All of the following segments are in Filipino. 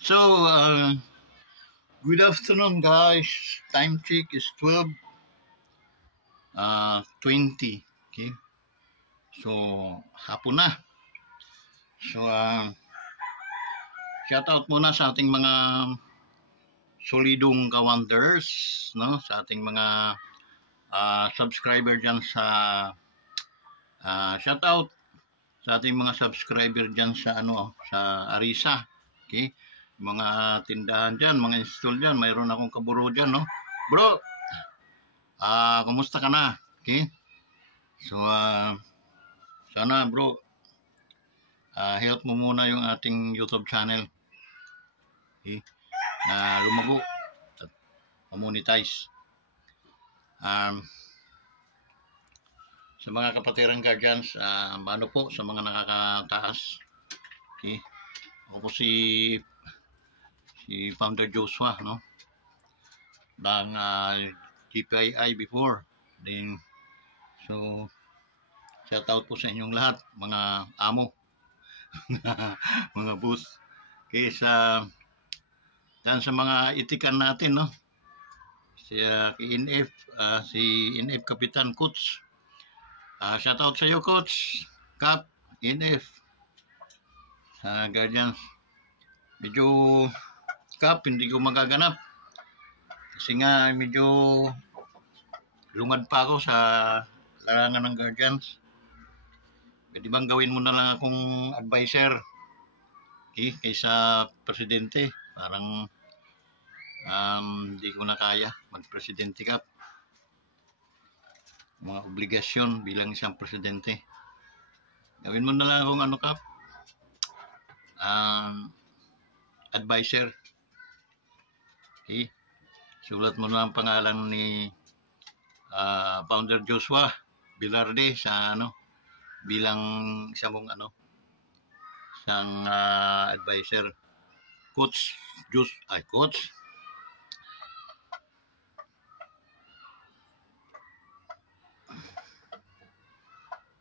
So, good afternoon, guys. Time check is 12:20. Okay. So, hapon na. So, shout out muna sa ating mga solidong ka-wonders, no? Sa ating mga subscriber dyan sa shout out sa ating mga subscriber dyan sa sa Arisa. Okay? Mga tindahan dyan, mga install dyan, mayroon akong kaburo dyan, no? Bro, kumusta ka na? Okay? So, sana bro, help mo muna yung ating YouTube channel. Okay? Na lumago at monetize. Sa mga kapatiran guardians, ano po sa mga nakakataas. Okay? Ako po si Founder Joshua, no? Ng GPII before. Then, so, shout out po sa inyong lahat, mga amo, mga boss. Okay, yan sa mga itikan natin, no? Si INF, si INF Kapitan Coach. Shout out sa iyo, Coach. Cap, INF. Guardians. Medyo, Cap, hindi ko magaganap. Kasi nga, medyo lumad pa ako sa larangan ng Guardians. Pwede bang gawin mo na lang akong advisor? Okay, kaysa presidente. Parang hindi ko na kaya mag-presidente ka. Mga obligasyon bilang isang presidente. Gawin mo na lang akong Kap? Advisor. Okay. Sulat mo na ang pangalan ni Founder Joshua Bilarde sa bilang isang isang advisor. Coach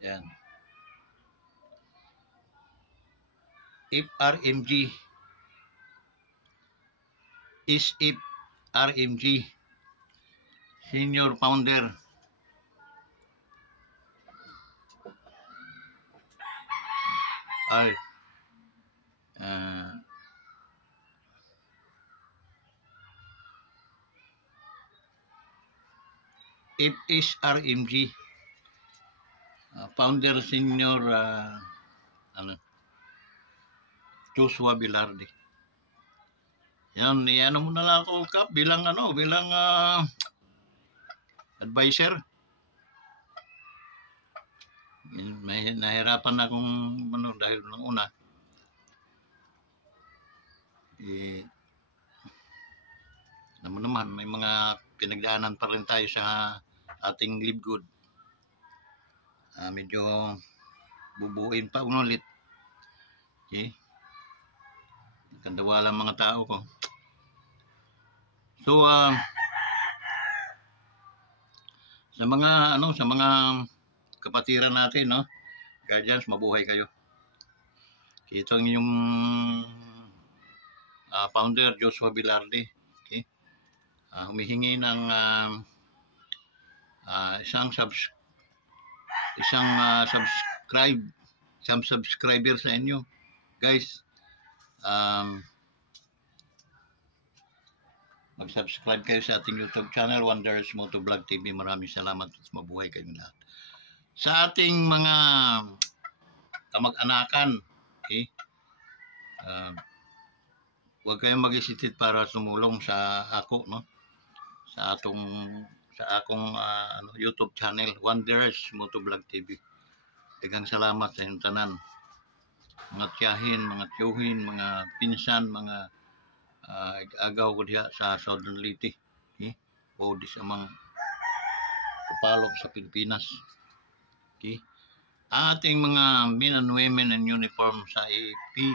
yan. FRMG is FRMG Senior Founder. Ay FSRMG Founder Senior Joshua Bilarde. Yan, mo na lang ako, Kap, bilang advisor. May nahirapan na akong dahil nung una. Naman may mga pinagdaanan pa rin tayo sa ating live good. Medyo bubuuin pa ulit. Okay? Kandawa lang mga tao ko. So, sa mga kapatiran natin, no? Guardians, mabuhay kayo. Ito ang inyong founder Joshua Bilarde. Okay? Humihingi ng isang subscriber sa inyo. Guys, mag-subscribe kayo sa ating YouTube channel, Wonders Motovlog TV. Maraming salamat at mabuhay kayong lahat. Sa ating mga kamag-anakan, okay? Huwag kayong mag-hesitate para tumulong sa ako, no? Sa akong YouTube channel, Wonders Motovlog TV. Daghang salamat sa inyong tanan. Mga tiyahin, mga tiyuhin, mga pinsan, mga agaw ko diha sa Southern Leyte. Okay? O di sa mga kapalok sa Pilipinas. Okay? Ating mga men and women in uniform sa AFP,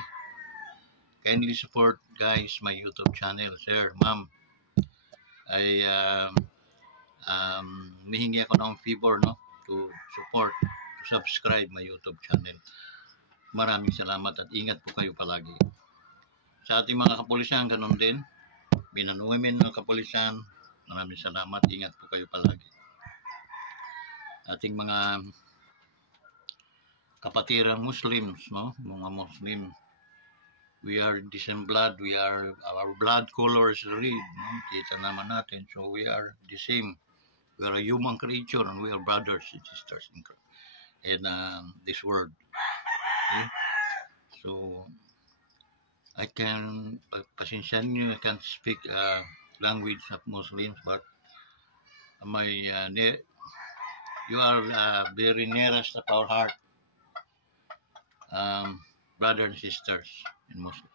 kindly support, guys, my YouTube channel. Sir, ma'am, ay mihingi ako ng favor, no, to support, to subscribe my YouTube channel. Maraming salamat at ingat po kayo palagi. Sa ating mga kapulisan, ganun din. Binanuhin ng kapulisan. Maraming salamat. Ingat po kayo palagi. Ating mga kapatirang Muslims, no? Mga Muslim. We are the same blood. Our blood color is red. No? Kita naman natin. So we are the same. We are a human creature and we are brothers and sisters in this world. Okay? So, I can, pasensyahan nyo, I can't speak language of Muslims, but you are very nearest of our heart, brothers and sisters in Muslims.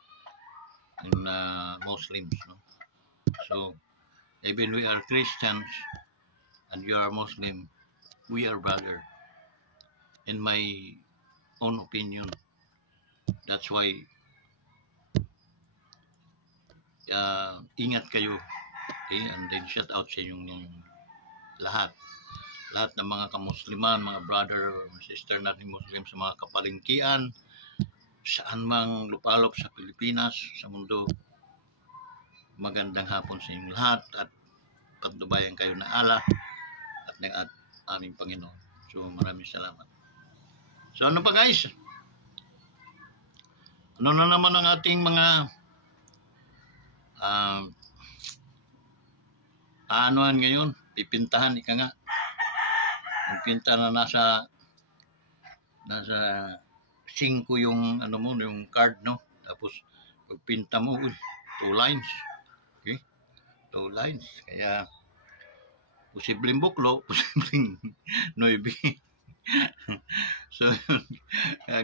No? So, even we are Christians and you are Muslim, we are brother. In my own opinion, that's why ingat kayo, okay? And then shout out sa inyong lahat ng mga kamusliman, mga brother or sister natin Muslim sa mga kapalengkian, saan mang lupalop sa Pilipinas, sa mundo. Magandang hapon sa inyong lahat at pagdubayan kayo na Allah at ng aming Panginoon. So maraming salamat. So ano pa guys? Ano na naman ang ating mga anuhan ngayon? Pipintahan, ika nga. Yung pinta na nasa 5 yung ano mo, yung card, no? Tapos pagpinta mo, 2 lines. Okay? 2 lines. Kaya posibleng buklo, posibleng 9. So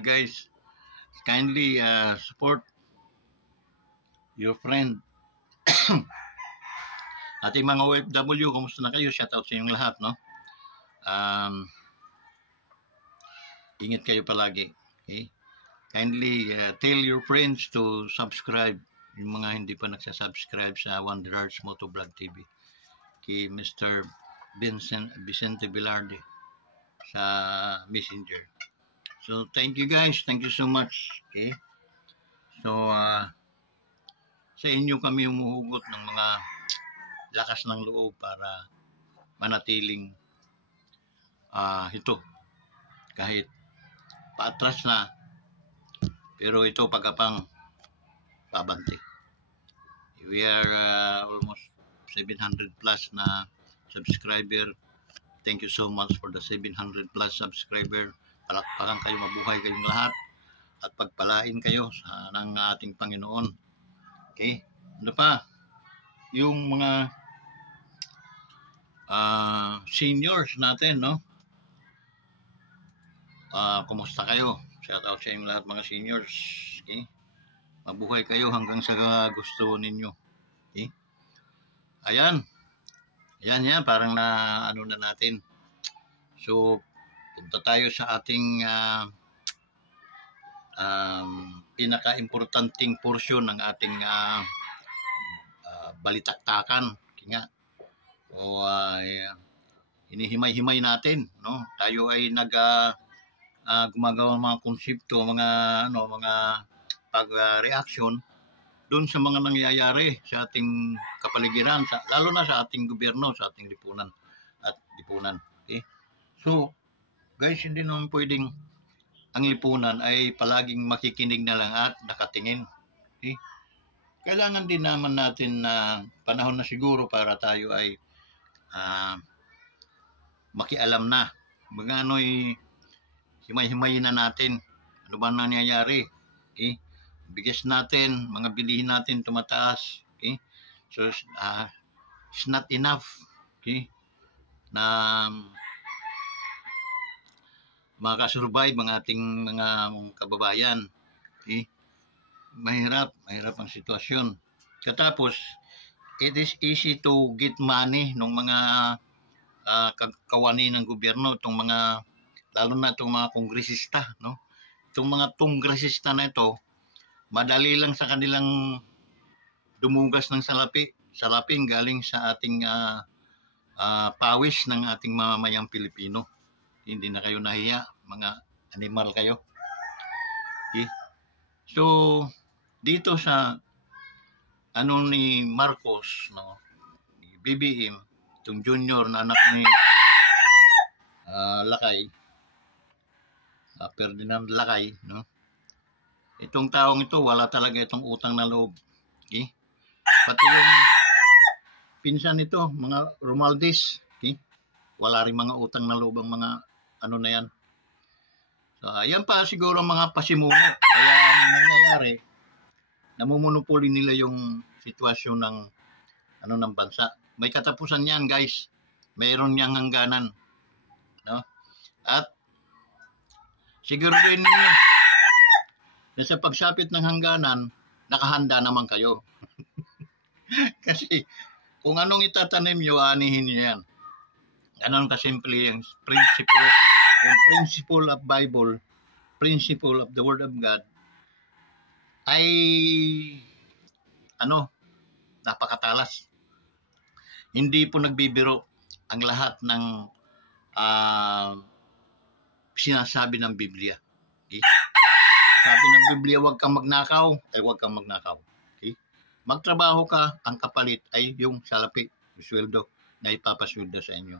guys, kindly support your friend. Ating mga OFW, kumusta na kayo? Shout out sa inyong lahat, no? Ingat kayo palagi. Okay? Kindly tell your friends to subscribe. Yung mga hindi pa nagsasubscribe sa Wanderers Motovlog TV. Kay Mr. Vicente Velarde sa Messenger. So, thank you guys. Thank you so much. Okay? So, sa inyo kami humuhugot ng mga lakas ng loob para manatiling ito. Kahit paatras na, pero ito pagkapang pabante. We are almost 700 plus na subscriber. Thank you so much for the 700 plus subscriber. Palakpakan kayo, mabuhay kayong lahat at pagpalain kayo ng ating Panginoon. Okay? Ano pa? Yung mga seniors natin, no? Kumusta kayo? Shout out sa inyong lahat mga seniors. Okay? Mabuhay kayo hanggang sa gusto ninyo. Okay? Ayan. Yan. Parang na ano na natin. So, punta tayo sa ating pinaka-importanting portion ng ating balitaktakan. Kaya hinihimay-himay natin, no? Tayo ay gumagawa ng mga konsepto, mga pag-reaction doon sa mga nangyayari sa ating kapaligiran, lalo na sa ating gobyerno, sa ating lipunan. Okay? So, guys, hindi naman pwedeng ang lipunan ay palaging makikinig na lang at nakatingin. Okay? Kailangan din naman natin na panahon na siguro para tayo ay makialam na. Mga himay-himayin na natin. Ano ba nangyayari? Okay? Bigas natin, mga bilihin natin tumataas. Okay? So, it's not enough. Okay? Na makasurvive ang ating mga kababayan. Okay? Mahirap ang sitwasyon. Katapos, it is easy to get money ng mga kawani ng gobyerno, itong mga, lalo na itong mga kongresista, no? Itong mga kongresista na ito, madali lang sa kanilang dumugas ng salaping galing sa ating pawis ng ating mamamayang Pilipino. Hindi na kayo nahiya, mga animal kayo. Okay? So, dito sa ano ni Marcos, no? Ni BBM, itong junior na anak ni Lakay, Ferdinand Lakay, no? Itong taong ito, wala talaga itong utang na loob. Okay? Pati yung pinsan nito, mga Romualdez, okay? Wala rin mga utang na loob ang mga ano na yan. So, ayan pa siguro mga pasimuno. Kaya ang nangyayari, namumonopoli nila yung sitwasyon ng ano ng bansa. May katapusan yan, guys. Mayroon niyang hangganan, no? At siguro din ninyo na sa pagsapit ng hangganan, nakahanda naman kayo. Kasi kung anong itatanim nyo, aanihin nyo yan. Ganon kasimple yung principle of Bible, principle of the Word of God, ay napakatalas. Hindi po nagbibiro ang lahat ng sinasabi ng Biblia. Okay? Sabi ng Biblia, huwag kang magnakaw, ay huwag kang magnakaw. Okay? Magtrabaho ka, ang kapalit ay yung salapi, yung sweldo na ipapasweldo sa inyo.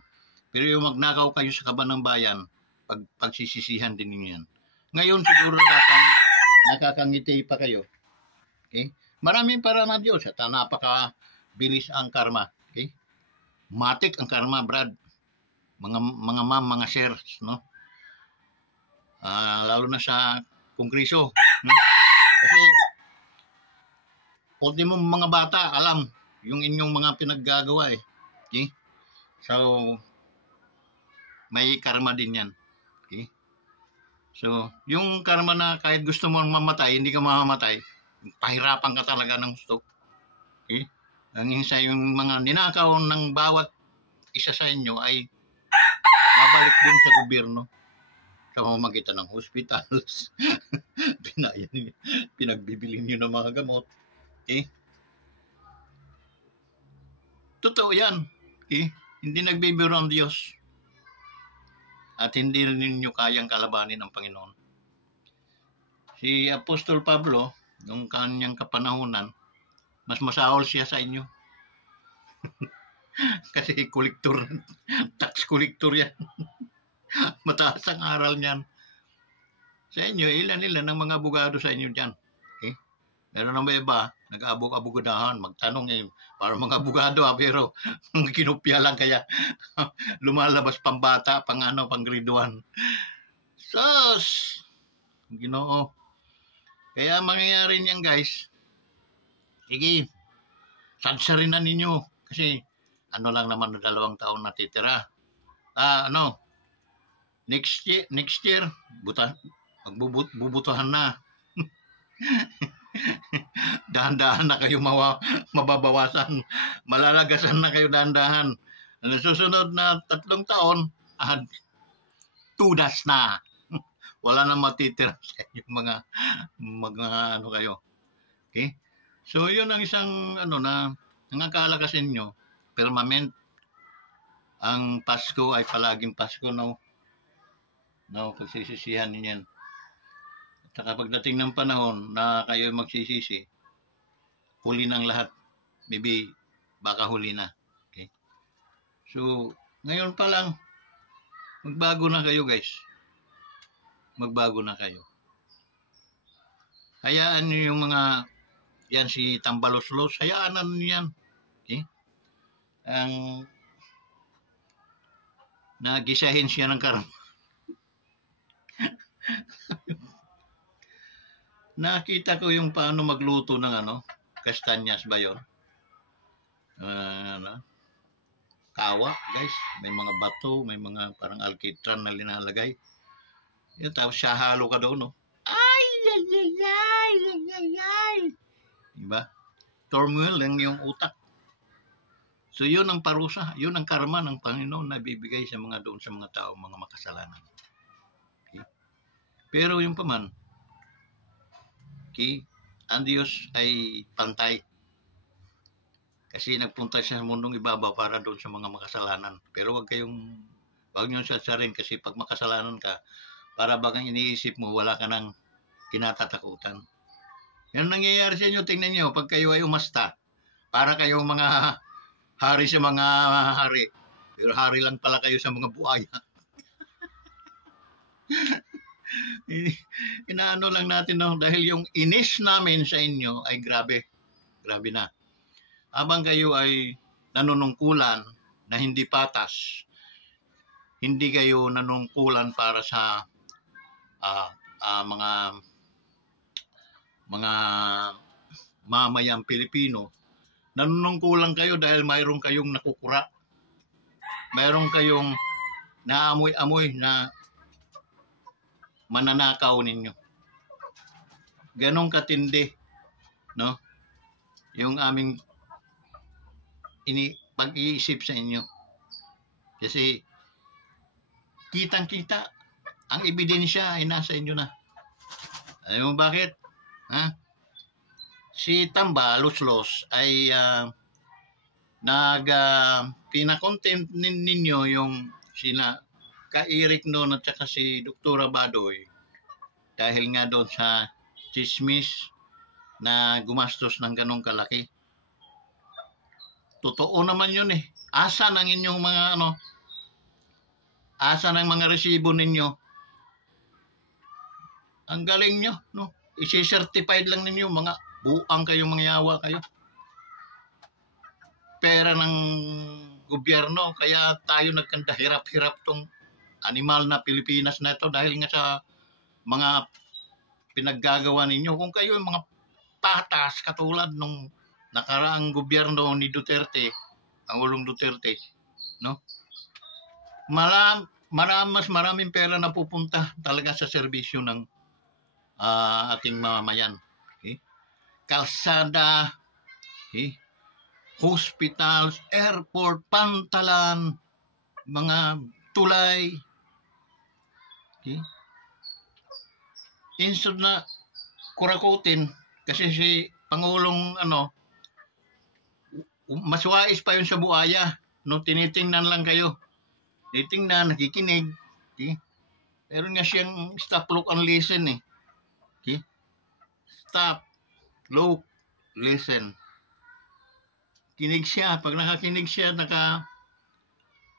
Pero yung magnakaw kayo sa kaban ng bayan, pagsisisihan din ninyo yan. Ngayon siguro nakakangiti pa kayo. Okay? Maraming para na Diyos at napakabilis ang karma. Okay? Matik ang karma, Brad. Mga ma'am, mga sirs, no? Lalo na sa Kongreso. No? Kasi ultimo mga bata, alam yung inyong mga pinaggagawa eh. Okay? So, may karma din yan. Okay? So, yung karma na kahit gusto mo mamatay, hindi ka mamamatay, pahirapan ka talaga ng gusto. Okay? Ang isa yung mga ninakaw ng bawat isa sa inyo ay mabalik din sa gobyerno sa pamamagitan ng hospitals. Pinagbibili nyo ng mga gamot. Okay? Totoo yan. Okay? Hindi nagbibiro ang Diyos. At hindi rin ninyo kayang kalabanin ang Panginoon. Si Apostol Pablo, nung kanyang kapanahunan, mas masahol siya sa inyo. Kasi kolektor, tax collector yan. Mataas ang aral niyan. Sa inyo, ilan ng mga abogado sa inyo dyan. Okay? Meron naman iba, nag-abog-abogadahan, magtanong para mga abogado pero kinupya lang kaya lumalabas pambata, pang grade 1. Sus! Ginoo. Kaya mangyayari niyan, guys. Sige, sadsarin na ninyo. Kasi, lang naman na 2 taon natitira. Next year, magbubutuhan na. Dahan-dahan na kayo mababawasan. Malalagasan na kayo dahan-dahan. Susunod na 3 taon, tudas na. Wala na matitira sa inyo mga kayo. Okay? So, yun ang isang na nangakala sa inyo, permanent. Ang Pasko ay palaging Pasko, no? No, pagsisisihan ninyo yan. At saka pagdating ng panahon na kayo magsisisi, huli ng lahat. Maybe, baka huli na. Okay? So, ngayon pa lang, magbago na kayo, guys. Magbago na kayo. Hayaan nyo yung mga, yan si Tambalos-los, hayaan na nyo yan. Okay? Ang nagisahin siya ng karma. Nakita ko yung paano magluto ng kastanyas ba yun? Kawa, guys. May mga bato, may mga parang alkitran na linalagay. Yun, tapos siya halo ka doon, no? Ay! Diba? Turmoil lang yung utak. So, yun ang parusa. Yun ang karma ng Panginoon na bibigay sa mga doon sa mga tao, mga makasalanan. Okay? Pero yung paman, okay, ang Diyos ay pantay. Kasi nagpunta siya sa mundong ibabaw para doon sa mga makasalanan. Pero wag nyo sasarin kasi pag makasalanan ka, para bagang iniisip mo, wala ka nang kinatatakutan. Yan nangyayari sa inyo, tingnan nyo, pag kayo ay umasta, Para kayong mga hari sa mga hari. Pero hari lang pala kayo sa mga buhaya. Inaano lang natin no, dahil yung inis namin sa inyo ay grabe. Grabe na. Habang kayo ay nanunungkulan na hindi patas, hindi kayo nanungkulan para sa mga mamayang Pilipino, nanunungkulan kayo dahil mayroon kayong nakukura. Mayroon kayong naamoy-amoy na mananakaw ninyo. Ganong katindi, no? Yung aming pag-iisip sa inyo. Kasi kitang-kita ang ebidensya ay nasa inyo na. Alam mo bakit? Ha? Si Tamba Luslos ay pinakontempt ninyo yung sila ka-Eric noon at saka si Dr. Badoy dahil nga doon sa chismis na gumastos ng ganong kalaki. Totoo naman yun eh. Asa ng inyong mga asa ng mga resibo ninyo. Ang galing nyo, no? Isi-certified lang ninyo, mga buang kayong mga yawa kayo. Pera ng gobyerno, kaya tayo nagkanda hirap-hirap tong animal na Pilipinas na ito dahil nga sa mga pinaggagawa ninyo. Kung kayo yung mga patas katulad nung nakaraang gobyerno ni Duterte, ang ulong Duterte, no? Mas maraming pera na pupunta talaga sa serbisyo ng ating mamamayan. Okay? Kalsada, okay? Hospitals, airport, pantalan, mga tulay. Okay? Instead na kurakutin, kasi si Pangulong mas wais pa yun sa buhaya. No, tinitingnan lang kayo. Tinitingnan, nakikinig. Okay? Meron nga siyang stop, look, and listen eh. Okay? Stop, look, listen. Kinig siya. Pag nakakinig siya,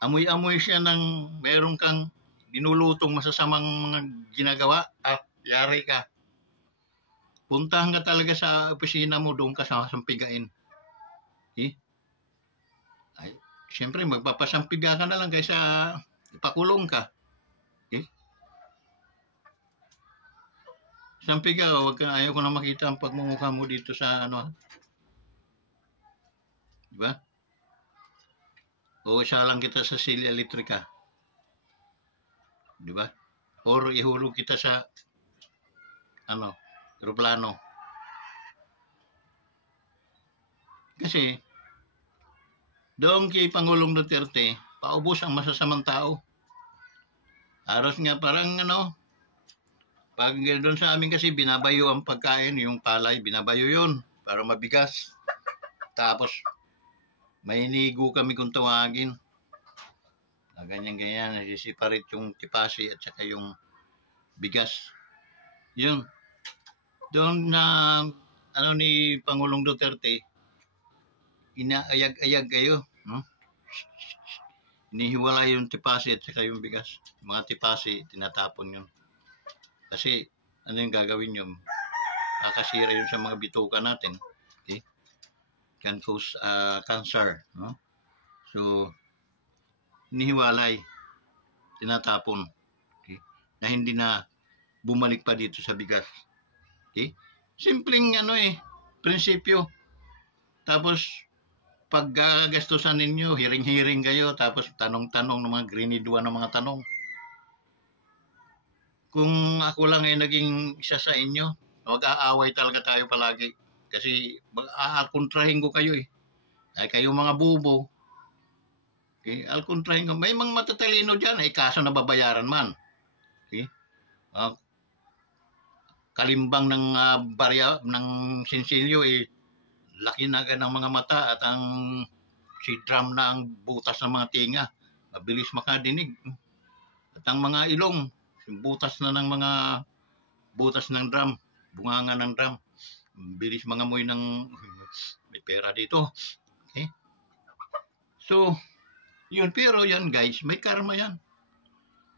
amoy-amoy siya ng meron kang dinulutong masasamang mga ginagawa. Yari ka. Puntahan ka talaga sa opisina mo, doon ka sa sampigain. Okay? Ay, siyempre, magpapasampiga ka na lang kaysa ipakulong ka. Okay? Sampiga, ayaw ko na makita ang pagmumukha mo dito sa diba? O isa lang kita sa silya elektrika. Diba? Or ihulog kita sa aeroplano. Kasi doon kay Pangulong Duterte, paubos ang masasamang tao. Aros nga parang pag doon sa amin kasi binabayo ang pagkain, yung palay, binabayo yun para mabigas. Tapos may inigo kami kung tawagin. Ganyan-ganyan, nagsiseparate yung tipasi at saka yung bigas. Yun. Doon na ni Pangulong Duterte, inaayag-ayag kayo, no? Inihiwalay yung tipasi at saka yung bigas. Mga tipasi, tinatapon yun. Kasi, ano yung gagawin yun? Kakasira yun sa mga bituka natin. Okay? Can cause cancer, no? So, inihiwalay, tinatapon. Okay? Na hindi na bumalik pa dito sa bigas. Okay? Simpleng prinsipyo. Tapos, pag gastusan ninyo, hiring-hiring kayo, tapos tanong-tanong ng mga grinidwa ng mga tanong. Kung ako lang ay naging isa sa inyo, mag-aaway talaga tayo palagi. Kasi akontrahin ko kayo eh. Ay kayo mga bubo. Okay? Akontrahin ko. May mga matatalino dyan, ay kaso nababayaran man. Okay? Kalimbang ng barya ng sinsilyo eh, laki na ng mga mata at ang si drum na ang butas ng mga tinga. Mabilis makadinig. At ang mga ilong, butas na ng mga butas ng drum, bunganga ng drum. Bilis mga moy ng may pera dito. Okay? So, yun. Pero yan guys, may karma yan.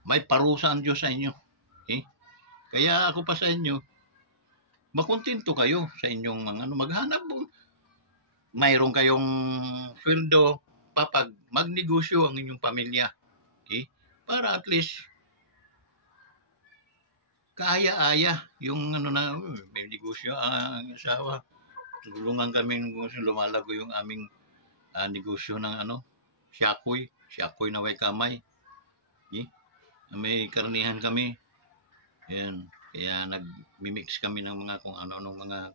May parusa ang Diyos sa inyo. Okay? Kaya ako pa sa inyo, makontento kayo sa inyong mga maghanap mo. Mayroon kayong sweldo, papag magnegosyo ang inyong pamilya. Okay? Para at least kaaya-aya yung may negosyo ang asawa. Tulungan kami ng negosyo, lumalago yung aming negosyo ng siakoy na way kamay. Okay? May karnihan kami. Yan. Kaya nag-mix kami ng mga kung ano-ano mga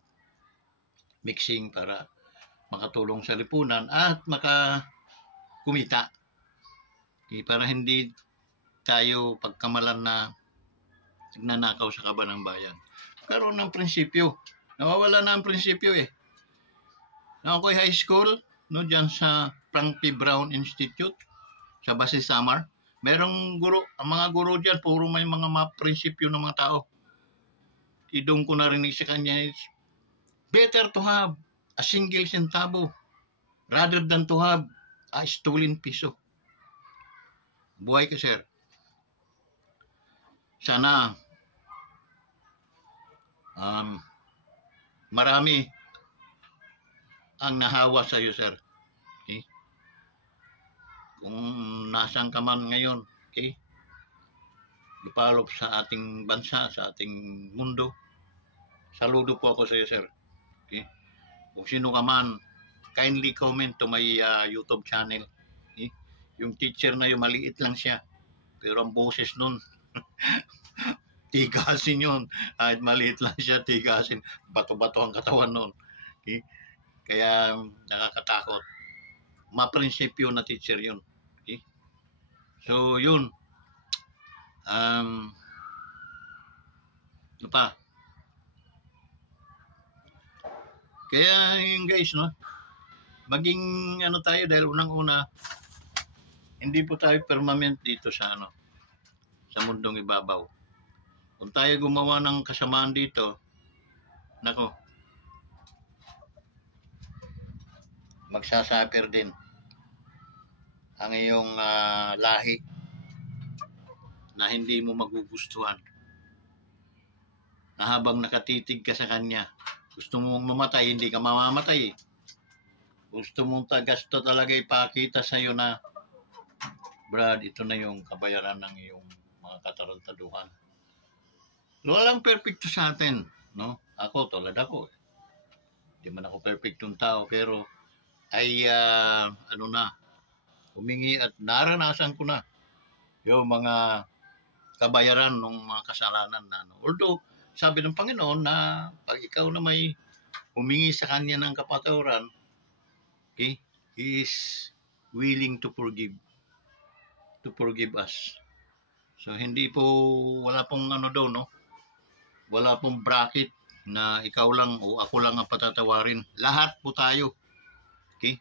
mixing para makatulong sa lipunan at makakumita. Okay? Para hindi tayo pagkamalan na nagnanakaw sa kaba ng bayan. Karoon ng prinsipyo. Nawawala na ang prinsipyo eh. Nung ako'y high school, dyan sa Frank P. Brown Institute, sa Basi Samar, merong guro, ang mga guro dyan, puro may mga prinsipyo ng mga tao. Idong ko narinig sa kanya is, better to have a single centavo rather than to have a stolen piso. Buhay ka, sir. Sana marami ang nahawa sa iyo, sir. Okay? Kung nasaan ka man ngayon, okay? Lupalop sa ating bansa, sa ating mundo. Saludo po ako sa iyo, sir. Okay? Kung sino ka man, kindly comment to my YouTube channel. Okay? Yung teacher na yun, maliit lang siya. Pero ang boses nun, tigasin yun. Kahit maliit lang siya, tigasin. Bato-bato ang katawan nun. Okay? Kaya nakakatakot. Maprinsipyo na teacher yun. Okay? So, yun. Ano pa? Kaya yun guys, no? Maging tayo dahil unang-una, hindi po tayo permanent dito sa sa mundong ibabaw. Kung tayo gumawa ng kasamaan dito, nako, magsasuffer din ang iyong lahi na hindi mo magugustuhan. Na habang nakatitig ka sa kanya, gusto mong mamatay, hindi ka mamamatay. Gusto mong gasto talaga ipakita sa iyo na, Brad, ito na yung kabayaran ng iyong mga katarantaduhan. Walang perfecto sa atin, no? Ako, tulad ako. Hindi man ako perfectong tao, pero ay, humingi at naranasan ko na yung mga kabayaran ng mga kasalanan na. Although, sabi ng Panginoon na pag ikaw na may humingi sa Kanya ng kapatawaran, okay, He is willing to forgive us. So, hindi po, wala pong daw, no? Wala pong bracket na ikaw lang o ako lang ang patatawarin. Lahat po tayo. Okay?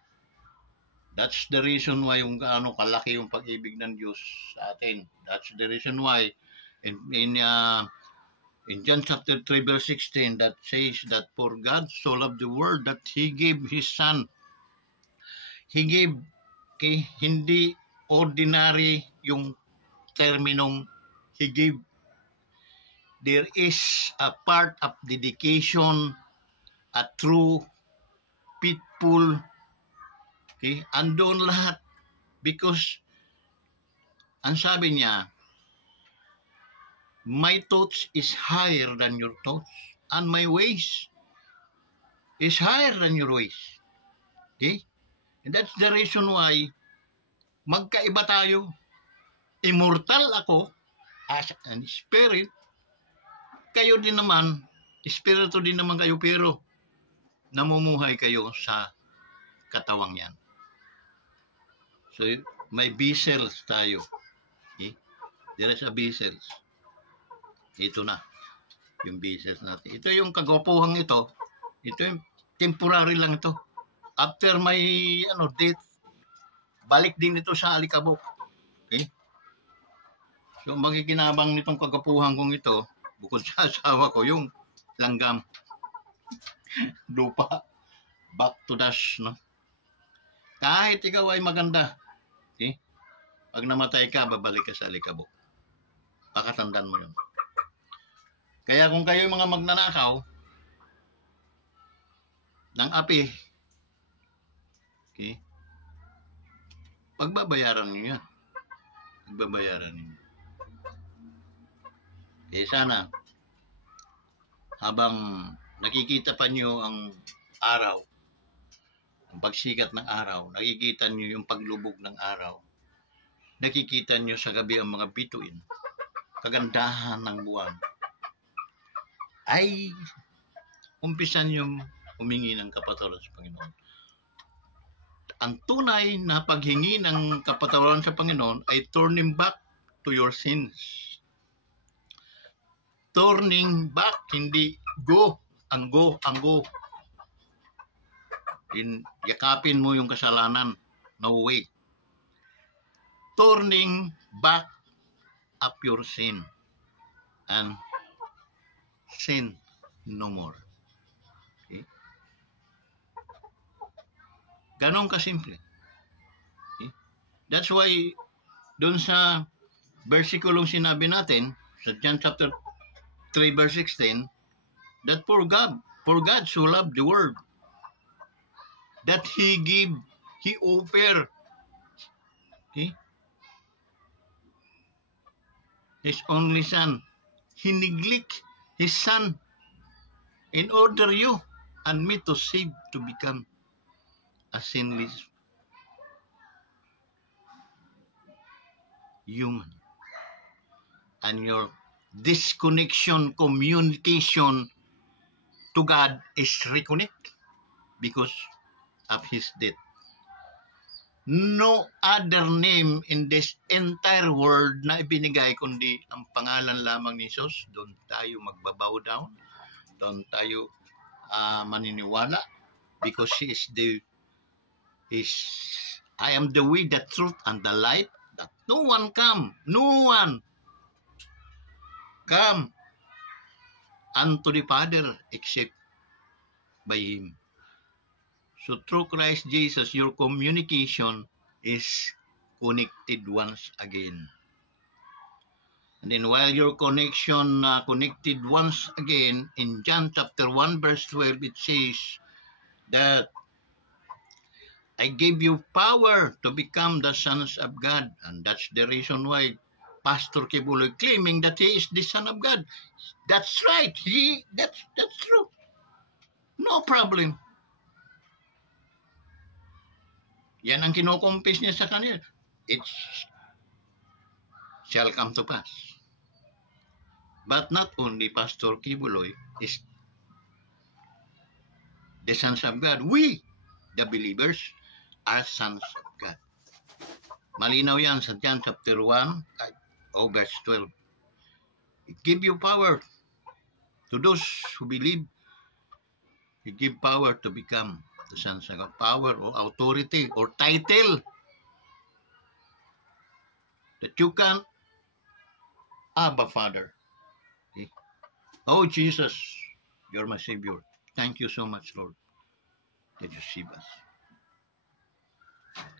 That's the reason why yung kalaki yung pag-ibig ng Diyos sa atin. That's the reason why in John chapter 3 verse 16 that says that for God so loved the world that He gave His Son. He gave, okay, hindi ordinary yung terminong He gave. There is a part of dedication, a true, faithful, okay, andun lahat. Because, ang sabi niya, my thoughts is higher than your thoughts, and my ways is higher than your ways. Okay? And that's the reason why magkaiba tayo. Immortal ako as an spirit. Kayo din naman, espiritu din naman kayo, pero namumuhay kayo sa katawang yan. So, may vessels tayo. Okay? There is a vessels. Ito na, yung vessels natin. Ito yung kagwapuhang ito. Ito yung temporary lang ito. After my death, balik din ito sa alikabok. Okay? So, magiginabang nitong kagapuhan kong ito, bukod sa asawa ko, yung langgam. Lupa. back to dust, no? Kahit ikaw ay maganda, okay? Pag namatay ka, babalik ka sa alikabok. Pakatandaan mo yun. Kaya kung kayo mga magnanakaw ng api, okay, pagbabayaran niyo yan. Pagbabayaran niyo. Kaya sana, habang nakikita pa niyo ang araw, ang pagsikat ng araw, nakikita niyo yung paglubog ng araw, nakikita niyo sa gabi ang mga bituin, kagandahan ng buwan, ay umpisan niyong humingi ng kapatawaran sa Panginoon. Ang tunay na paghingi ng kapatawaran sa Panginoon ay turning back to your sins. Turning back, hindi go. Yakapin mo yung kasalanan. No way. Turning back up your sin and sin no more. Okay? Ganon kasimple. Okay? That's why doon sa versikulong sinabi natin sa John chapter 3 verse 16, that for God so loved the world that He offer, okay, His only Son. He neglect His Son in order you and me to save, to become a sinless human. And your disconnection, communication to God is reconnect because of His death. No other name in this entire world na ibinigay kundi ang pangalan lamang ni Jesus. Doon tayo magbabow down. Doon tayo maniniwala because I am the way, the truth, and the life, that no one come unto the Father except by Him. So through Christ Jesus, your communication is connected once again. And then while your connection connected once again, in John chapter 1 verse 12, it says that I gave you power to become the sons of God. And that's the reason why Pastor Kibuloy claiming that he is the Son of God. That's right. That's true. No problem. Yan ang kinukumpis niya sa kanila. It shall come to pass. But not only Pastor Kibuloy is the sons of God. We, the believers, are sons of God. Malinaw yan sa John chapter 1, verse 12. It give you power to those who believe. It give power to become the sons of God. Power or authority or title that you can, Abba Father. Okay? Oh Jesus, you're my Savior. Thank you so much, Lord, that you save us.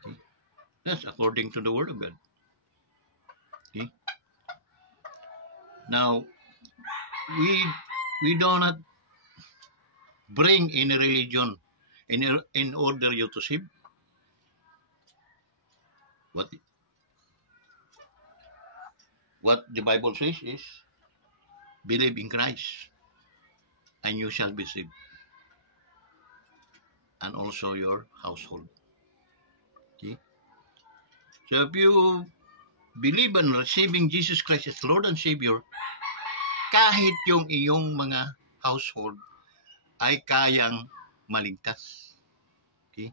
Okay? That's according to the Word of God. Okay? Now, we do not bring any religion in order you to save. What the Bible says is, believe in Christ and you shall be saved, and also your household. Okay? So if you believe in receiving Jesus Christ as Lord and Savior, kahit yung iyong mga household ay kayang maligtas. Okay?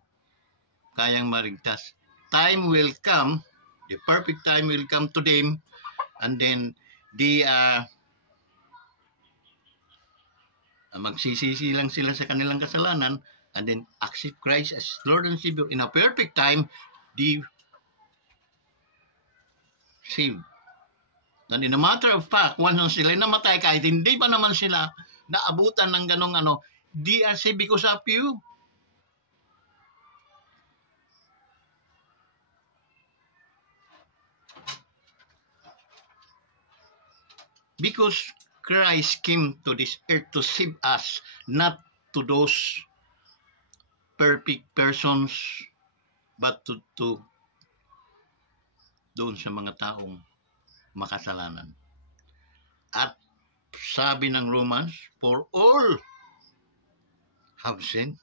Kayang maligtas. Time will come, the perfect time will come to them, and then magsisisi lang sila sa kanilang kasalanan, and then accept Christ as Lord and Savior. In a perfect time, the saved. And in a matter of fact, once sila namatay, kahit hindi pa naman sila naabutan ng ganong they are saved because of you. Because Christ came to this earth to save us, not to those perfect persons, but to doon sa mga taong makasalanan. At sabi ng Romans, for all have sinned.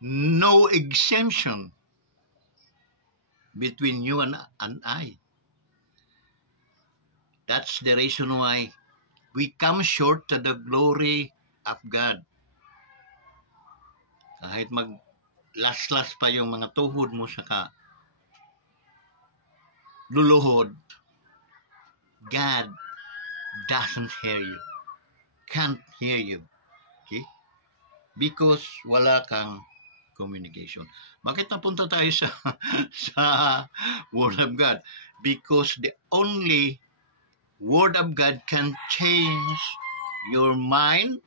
No exemption between you and I. That's the reason why we come short to the glory of God. Kahit maglaslas pa yung mga tuhod mo sa luluhod, God doesn't hear you. Can't hear you. Okay? Because wala kang communication. Bakit napunta tayo sa Word of God? Because the only Word of God can change your mind.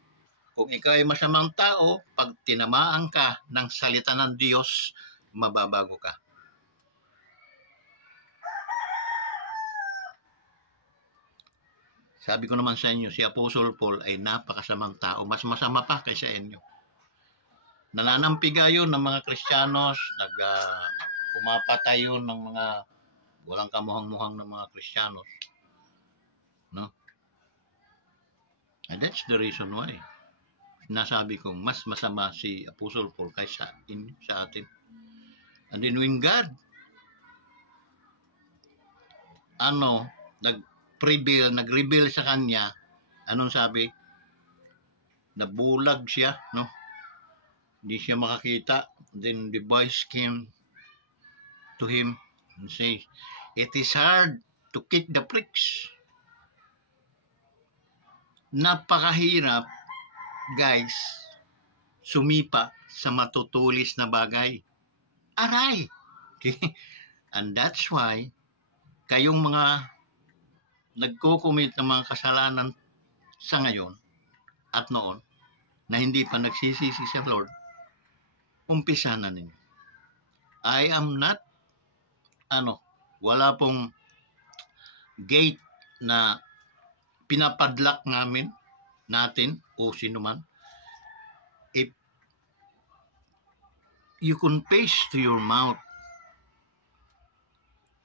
Kung ikaw ay masamang tao, pag tinamaan ka ng salita ng Diyos, mababago ka. Sabi ko naman sa inyo, si Apostle Paul ay napakasamang tao. Mas masama pa kaysa inyo. Nananampiga yun ng mga Kristiyanos, pumapatay yun ng mga walang kamuhang-muhang ng mga Kristiyanos. No? And that's the reason why. Nasabi kong mas masama si Apostle Paul kaysa sa atin. And then when God nag-reveal sa kanya, anong sabi? Nabulag siya, no? Hindi siya makakita. Then the voice came to him and say, it is hard to kick the pricks. Napakahirap, guys, sumipa sa matutulis na bagay. Aray! Okay? And that's why, kayong mga nagko-commit ng mga kasalanan sa ngayon at noon, na hindi pa nagsisisi sa Lord, umpisa na ninyo. I am not, wala pong gate na pinapadlock natin o sino man. If you confess to your mouth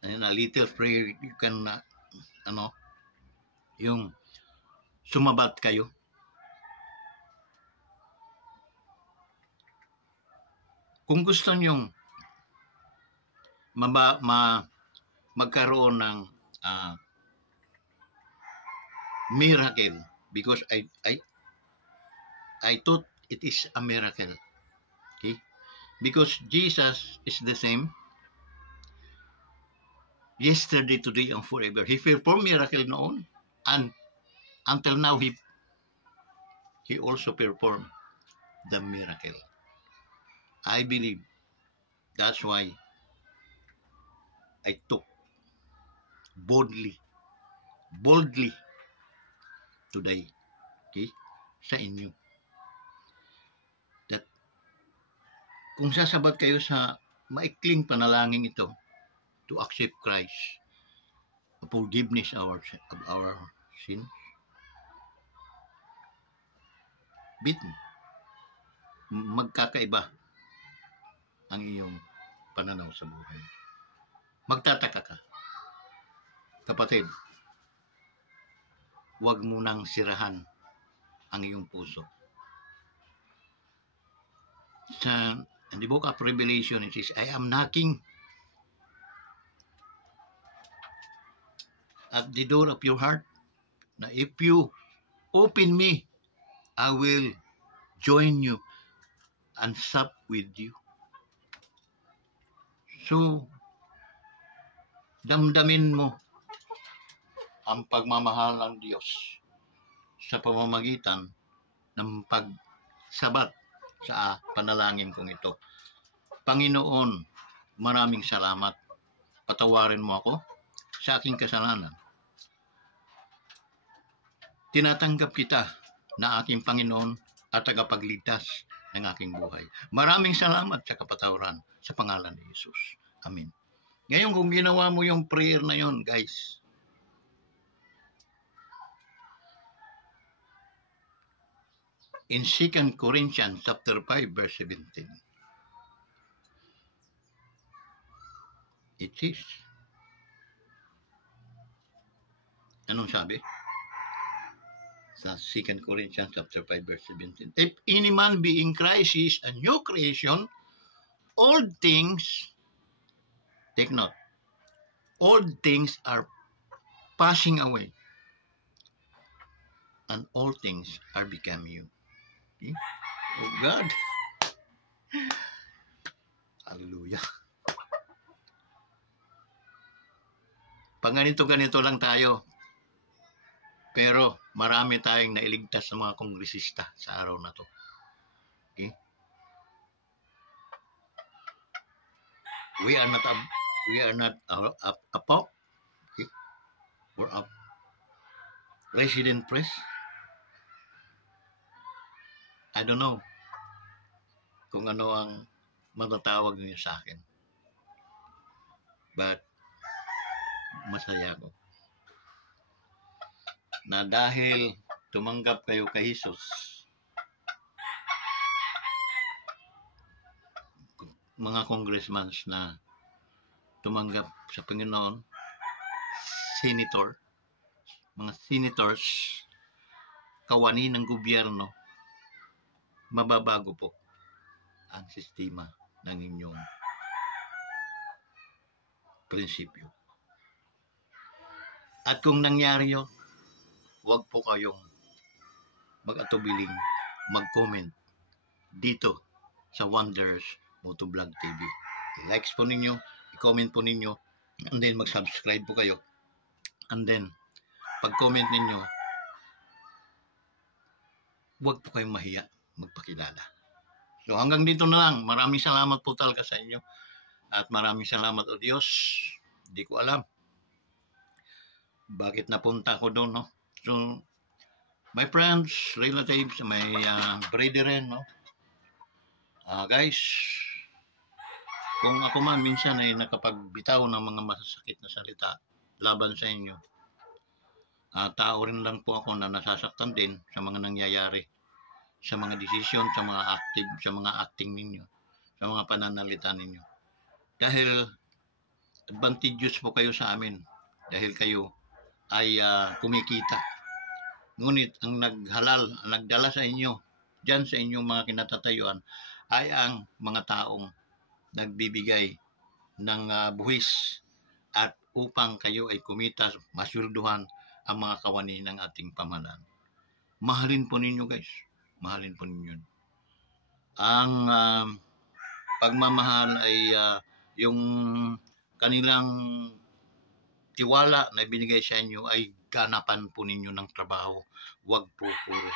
and a little prayer, you can yung sumabat kayo. Kung gusto nyong magkaroon ng miracle, because I thought it is a miracle. Okay? Because Jesus is the same yesterday, today, and forever. He performed miracle noon, and until now he also performed the miracle. I believe that's why I took boldly today, okay, sa inyo, that kung sasabat kayo sa maikling panalangin ito to accept Christ, forgiveness of our sins, magkakaiba ang iyong pananaw sa buhay. Magtataka ka. Kapatid, huwag mo nang sirahan ang iyong puso. In the book of Revelation, it says, I am knocking at the door of your heart. Now, if you open me, I will join you and sup with you. So, damdamin mo ang pagmamahal ng Diyos sa pamamagitan ng pagsabat sa panalangin kong ito. Panginoon, maraming salamat. Patawarin mo ako sa aking kasalanan. Tinatanggap kita na aking Panginoon at tagapagligtas ng aking buhay. Maraming salamat sa kapatawaran sa pangalan ni Jesus. Amen. Ngayon, kung ginawa mo yung prayer na yon, guys, in 2 Corinthians chapter 5, verse 17. It is. Anong sabi? Sa 2 Corinthians chapter 5, verse 17. If any man be in Christ, he is a new creation. Old things, take note, old things are passing away, and all things are become new. Okay? Oh God. Hallelujah. Pag ganito-ganito lang tayo, pero marami tayong nailigtas sa mga kongresista sa araw na to. Okay? We are not a pop. Okay? We're a resident press. I don't know kung ano ang matatawag niyo sa akin. But masaya ko na dahil tumanggap kayo kay Jesus, mga congressmen na tumanggap sa Panginoon, mga senators, kawani ng gobyerno, mababago po ang sistema ng inyong prinsipyo. At kung nangyari yun, huwag po kayong mag-atubiling mag-comment dito sa Wonders Motovlog TV. I-likes po ninyo, i-comment po ninyo, and then mag-subscribe po kayo. And then, pag-comment ninyo, huwag po kayong mahiya magpakilala. So hanggang dito na lang. Maraming salamat po talaga sa inyo. At maraming salamat o Diyos. Hindi ko alam bakit napunta ko doon, no? So, my friends, relatives, my brethren, no? Guys, kung ako man minsan ay nakapagbitaw ng mga masasakit na salita laban sa inyo, tao rin lang po ako na nasasaktan din sa mga nangyayari, sa mga desisyon, sa mga acting ninyo, sa mga pananalita ninyo. Dahil advantageous po kayo sa amin, dahil kayo ay kumikita. Ngunit ang nagdala sa inyo, dyan sa inyong mga kinatatayuan, ay ang mga taong nagbibigay ng buwis at upang kayo ay kumita, masulduhan ang mga kawani ng ating pamahalaan. Mahalin po ninyo, guys. Mahalin po ninyo. Ang pagmamahal ay yung kanilang tiwala na binigay sa inyo ay ganapan po ninyo ng trabaho. Huwag po puro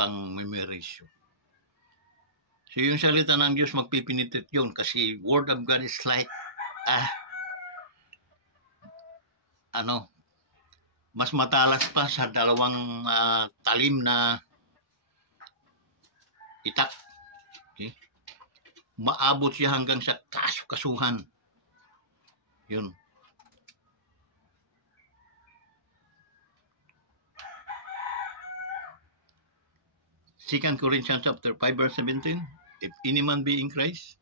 pang-memorizyo. So yung salita ng Diyos, magpipinitit yun kasi Word of God is like mas matalas pa sa dalawang talim na itak. Okay? Maabot siya hanggang sa kasuhan. Yun. Second Corinthians chapter 5 verse 17. If any man be in Christ,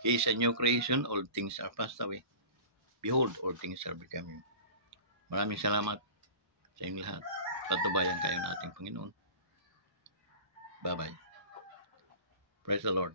he is a new creation. All things are passed away. Behold, all things are become new. Maraming salamat sa inyong lahat. Patubayan kayo ng ating Panginoon. Bye-bye. Praise the Lord.